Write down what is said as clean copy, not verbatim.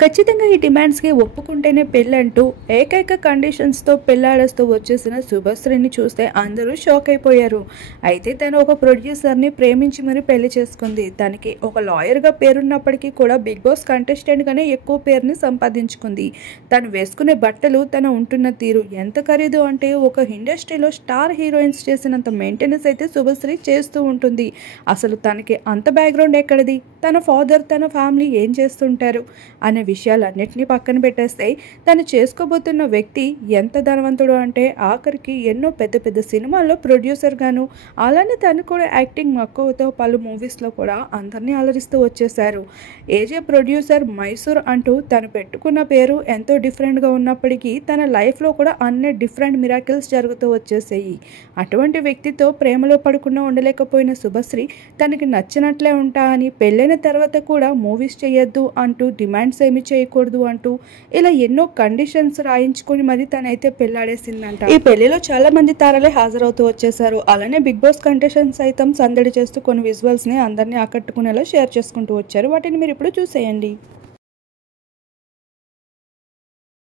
ఖచ్చితంగా ఈ డిమాండ్స్కి ఒప్పుకుంటేనే పెళ్ళంటూ ఏకైక కండిషన్స్తో పెళ్ళాడేస్తూ వచ్చేసిన శుభశ్రీని చూస్తే అందరూ షాక్ అయిపోయారు. అయితే తను ఒక ప్రొడ్యూసర్ని ప్రేమించి మరీ పెళ్లి చేసుకుంది. తనకి ఒక లాయర్గా పేరున్నప్పటికీ కూడా బిగ్ బాస్ కంటెస్టెంట్గానే ఎక్కువ పేరుని సంపాదించుకుంది. తను వేసుకునే బట్టలు, తను ఉంటున్న తీరు ఎంత ఖరీదు అంటే ఒక ఇండస్ట్రీలో స్టార్ హీరోయిన్స్ చేసినంత మెయింటెనెన్స్ అయితే శుభశ్రీ చేస్తూ ఉంటుంది. అసలు తనకి అంత బ్యాక్గ్రౌండ్ ఎక్కడిది, తన ఫాదర్, తన ఫ్యామిలీ ఏం చేస్తుంటారు అనే విషయాలన్నింటినీ పక్కన పెట్టేస్తే తను చేసుకోబోతున్న వ్యక్తి ఎంత ధనవంతుడు అంటే ఆఖరికి ఎన్నో పెద్ద పెద్ద సినిమాల్లో ప్రొడ్యూసర్గాను, అలానే తను కూడా యాక్టింగ్ మక్కువతో పలు మూవీస్లో కూడా అందరినీ అలరిస్తూ వచ్చేశారు. ఏజే ప్రొడ్యూసర్ మైసూర్ అంటూ తను పెట్టుకున్న పేరు ఎంతో డిఫరెంట్గా ఉన్నప్పటికీ తన లైఫ్లో కూడా అన్ని డిఫరెంట్ మిరాకిల్స్ జరుగుతూ వచ్చేసాయి. అటువంటి వ్యక్తితో ప్రేమలో పడకుండా ఉండలేకపోయిన శుభశ్రీ తనకి నచ్చినట్లే ఉంటా అని, పెళ్ళైన తర్వాత కూడా మూవీస్ చేయొద్దు అంటూ, డిమాండ్స్ ఏమి చేయకూడదు అంటూ ఇలా ఎన్నో కండిషన్స్ రాయించుకొని మరి తనైతే పెళ్లాడేసిందంట. ఈ పెళ్లిలో చాలా మంది తారలే హాజరవుతూ వచ్చేసారు. అలానే బిగ్ బాస్ కంటెస్టెంట్స్ సైతం సందడి చేస్తూ కొన్ని విజువల్స్ ని అందరినీ ఆకట్టుకునేలా షేర్ చేసుకుంటూ వచ్చారు. వాటిని మీరు ఇప్పుడు చూసేయండి.